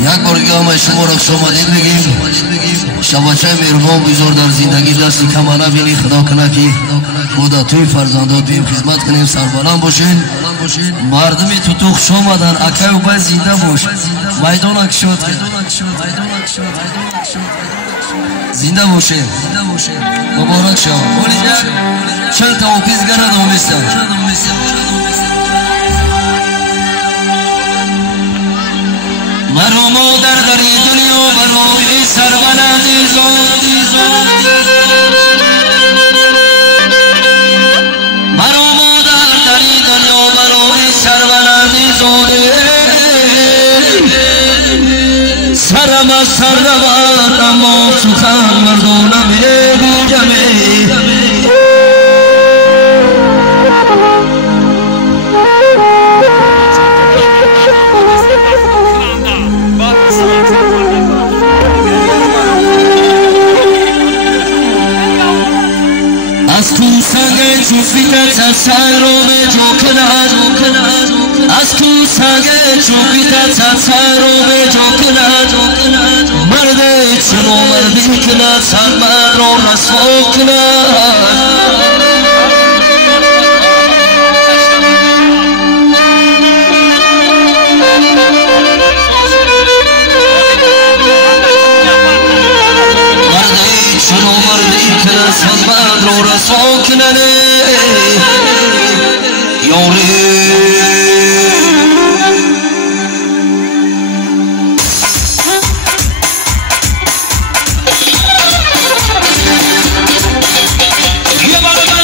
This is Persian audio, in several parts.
یک بارگاه ما شما را خوش آمدید بگیم. شباچه مهربان بزرگ در زندگی دستی کمانه بینی، خدا کنه که خدا توی فرزندات بیم خدمت کنیم، سربلند باشین. مردمی تو خوش آمدن، اکه و باید زنده باش. میدان اکشاد زنده باشه، مبارک شما. چل تا اوکیز گرد آمیستن. مرو مادر در این دنیا برای سربلندی مرو مادر در این دنیا برای سربلندی سرم از سر رود اما سخن مردانم گوجمه از تو سنگ چوبیت سر رو به جو کند از تو سنگ چوبیت سر رو به جو کند مرد چنو مردی کند سر مرد رو رسوا کند شنو مردی کنه سنباد رو رسوا کنه یوری یه بار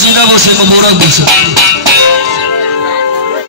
জিনা বসে মোবারক বসে